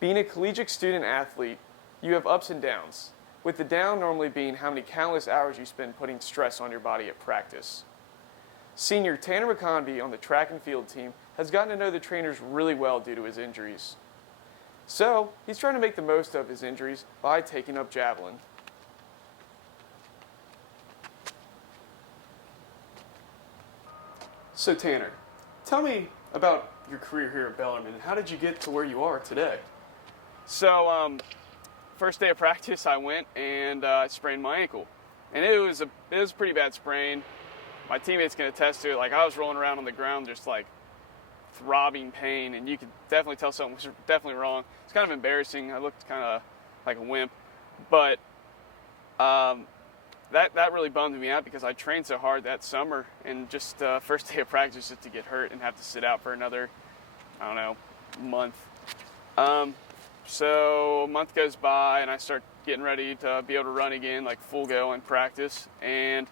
Being a collegiate student athlete, you have ups and downs, with the down normally being how many countless hours you spend putting stress on your body at practice. Senior Tanner McConvey on the track and field team has gotten to know the trainers really well due to his injuries. So, he's trying to make the most of his injuries by taking up javelin. So Tanner, tell me about your career here at Bellarmine and how did you get to where you are today? So, first day of practice, I went and sprained my ankle, and it was a pretty bad sprain. My teammates can attest to it. Like, I was rolling around on the ground, just like throbbing pain, and you could definitely tell something was definitely wrong. It's kind of embarrassing. I looked kind of like a wimp, but that really bummed me out because I trained so hard that summer, and just first day of practice just to get hurt and have to sit out for another, I don't know, month. So a month goes by and I start getting ready to be able to run again, like full go in practice. And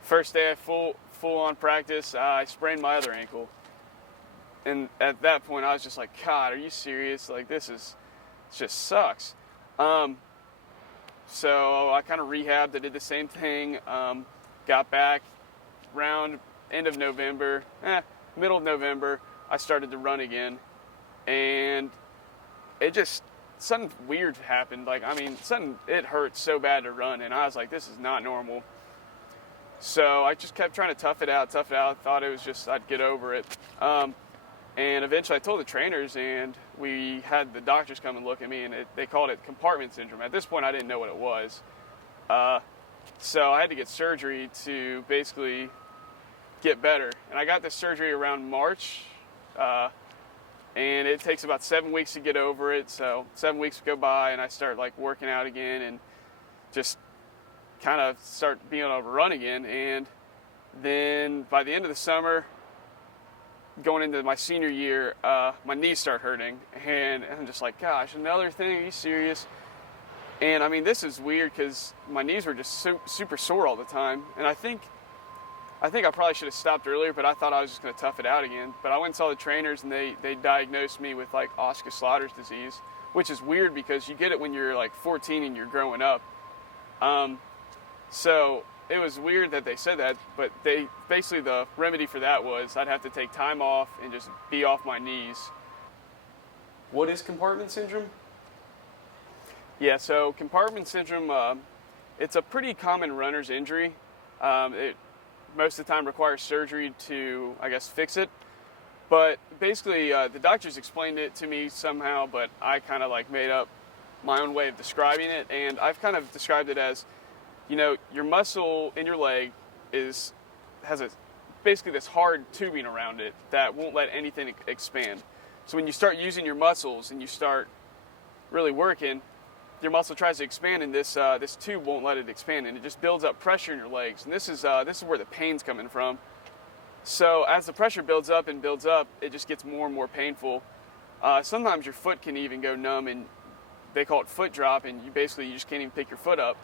first day of full on practice, I sprained my other ankle. And at that point I was just like, God, are you serious? Like, it just sucks. So I kind of rehabbed. I did the same thing. Got back around end of November, middle of November, I started to run again. And something weird happened. Like, I mean, it hurt so bad to run, and I was like, this is not normal. So I just kept trying to tough it out, thought it was just, I'd get over it. And eventually I told the trainers, and we had the doctors come and look at me, and they called it compartment syndrome. At this point, I didn't know what it was. So I had to get surgery to basically get better. And I got this surgery around March, and it takes about 7 weeks to get over it. So 7 weeks go by and I start like working out again and just kind of start being able to run again. And then by the end of the summer, going into my senior year, my knees start hurting. And I'm just like, gosh, another thing, are you serious? And I mean, this is weird because my knees were just super sore all the time. And I think I probably should have stopped earlier, but I thought I was just going to tough it out again. But I went and saw the trainers, and they diagnosed me with like Osgood-Schlatters disease, which is weird because you get it when you're like 14 and you're growing up. So it was weird that they said that, but basically the remedy for that was I'd have to take time off and just be off my knees. What is compartment syndrome? Yeah, so compartment syndrome, it's a pretty common runner's injury. It most of the time requires surgery to, I guess, fix it. But basically, the doctors explained it to me somehow, but I kind of like made up my own way of describing it. And I've kind of described it as, you know, your muscle in your leg has basically this hard tubing around it that won't let anything expand. So when you start using your muscles and you start really working, your muscle tries to expand, and this tube won't let it expand, and it just builds up pressure in your legs. And this is where the pain's coming from. So as the pressure builds up, it just gets more and more painful. Sometimes your foot can even go numb, and they call it foot drop, and you just can't even pick your foot up.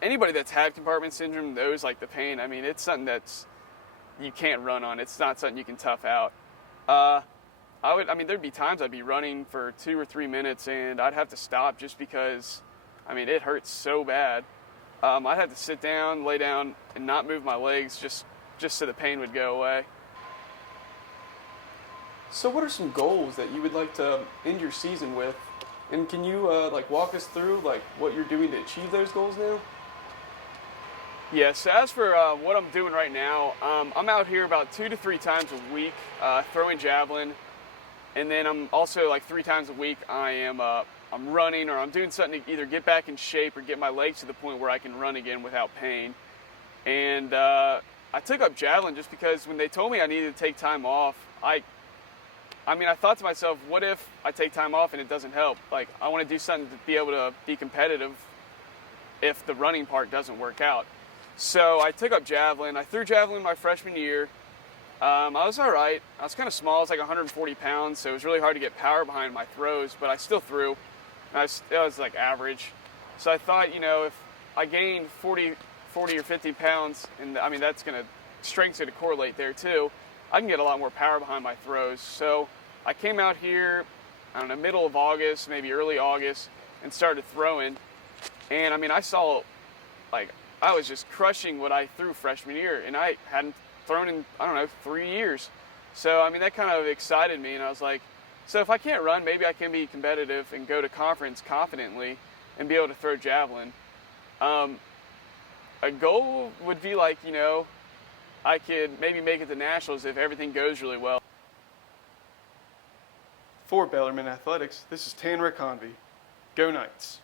Anybody that's had compartment syndrome knows like the pain. I mean, it's something that's you can't run on. It's not something you can tough out. There'd be times I'd be running for 2 or 3 minutes and I'd have to stop just because, I mean, it hurts so bad. I'd have to sit down, lay down, and not move my legs just so the pain would go away. So what are some goals that you would like to end your season with? And can you walk us through like what you're doing to achieve those goals now? Yes, as for what I'm doing right now, I'm out here about 2 to 3 times a week throwing javelin. And then I'm also like 3 times a week I'm running, or I'm doing something to either get back in shape or get my legs to the point where I can run again without pain. And I took up javelin just because when they told me I needed to take time off, I thought to myself, what if I take time off and it doesn't help? Like, I want to do something to be able to be competitive if the running part doesn't work out. So I took up javelin. I threw javelin my freshman year. I was all right. I was kind of small. I was like 140 pounds, so it was really hard to get power behind my throws, but I still threw. It was like average. So I thought, you know, if I gained 40 or 50 pounds, and I mean, that's going to, strength's going to correlate there too, I can get a lot more power behind my throws. So I came out here I don't know, middle of August, maybe early August, and started throwing. And I mean, I saw, like, I was just crushing what I threw freshman year, and I hadn't thrown in, I don't know, 3 years. So, I mean, that kind of excited me, and I was like, so if I can't run, maybe I can be competitive and go to conference confidently and be able to throw javelin. A goal would be like, you know, I could maybe make it to nationals if everything goes really well. For Bellarmine Athletics, this is Tanner McConvey. Go Knights!